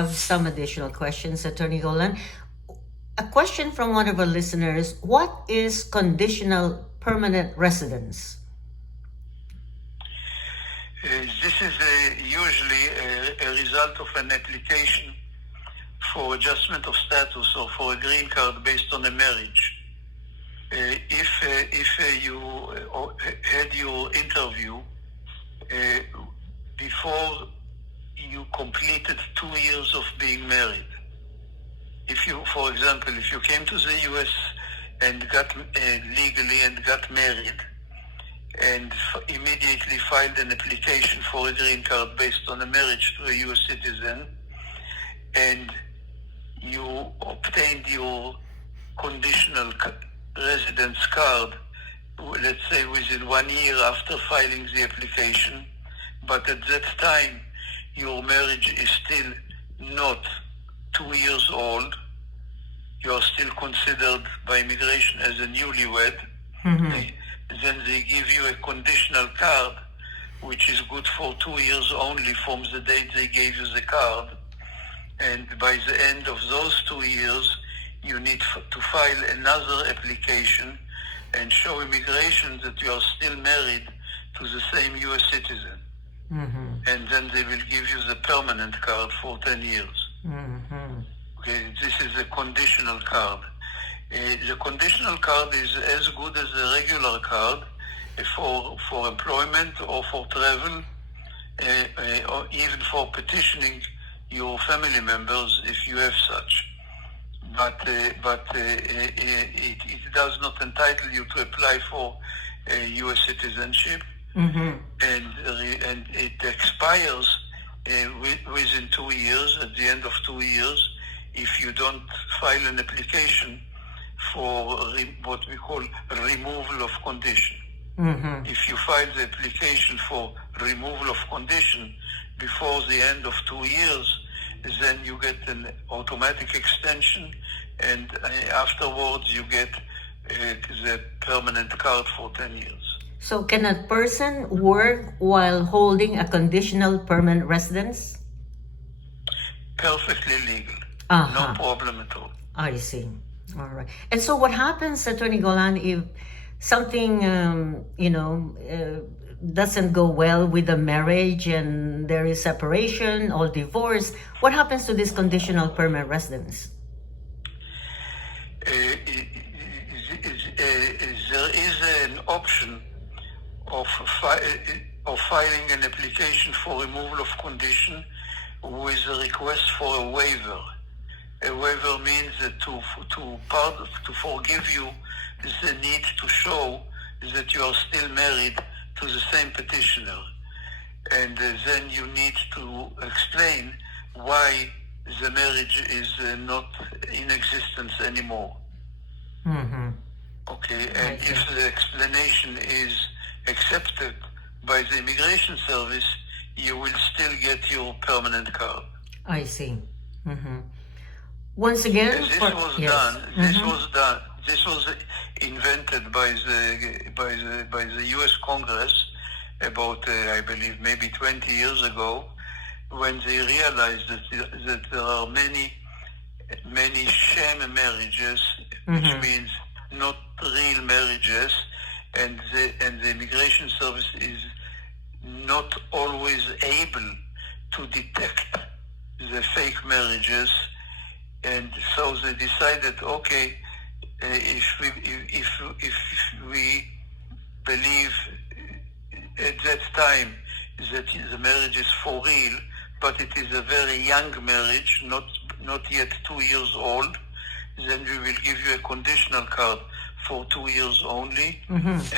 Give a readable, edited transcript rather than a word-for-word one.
have some additional questions, Attorney Golan. A question from one of our listeners: what is conditional permanent residence? This is usually a result of an application for adjustment of status or for a green card based on a marriage. If you had your interview before you completed 2 years of being married, if you, for example, if you came to the U.S. and got legally and got married and immediately filed an application for a green card based on a marriage to a U.S. citizen, and you obtained your conditional residence card, let's say within 1 year after filing the application, but at that time your marriage is still not 2 years old, you are still considered by immigration as a newlywed, then they give you a conditional card, which is good for 2 years only from the date they gave you the card. And by the end of those 2 years, you need to file another application and show immigration that you are still married to the same U.S. citizen. And then they will give you the permanent card for 10 years. Okay, this is a conditional card. The conditional card is as good as a regular card for employment or for travel, or even for petitioning your family members if you have such. But it does not entitle you to apply for U.S. citizenship, and it expires within 2 years. At the end of 2 years, if you don't file an application for what we call removal of condition. If you file the application for removal of condition before the end of 2 years, then you get an automatic extension, and afterwards you get the permanent card for 10 years. So can a person work while holding a conditional permanent residence? Perfectly legal. No problem at all. I see. All right. And so what happens, Attorney Golan, if something, doesn't go well with the marriage and there is separation or divorce? What happens to this conditional permanent residence? There is an option of filing an application for removal of condition with a request for a waiver. A waiver means that to forgive you the need to show that you are still married to the same petitioner, and then you need to explain why the marriage is not in existence anymore. Okay, and if the explanation is accepted by the immigration service, you will still get your permanent card. I see. Once again, This was invented by the U.S. Congress about, I believe, maybe 20 years ago, when they realized that there are many sham marriages, which means not real marriages, and the immigration service is not always able to detect the fake marriages, and so they decided, okay, if we believe at that time that the marriage is for real, but it is a very young marriage, not yet 2 years old, then we will give you a conditional card for 2 years only, and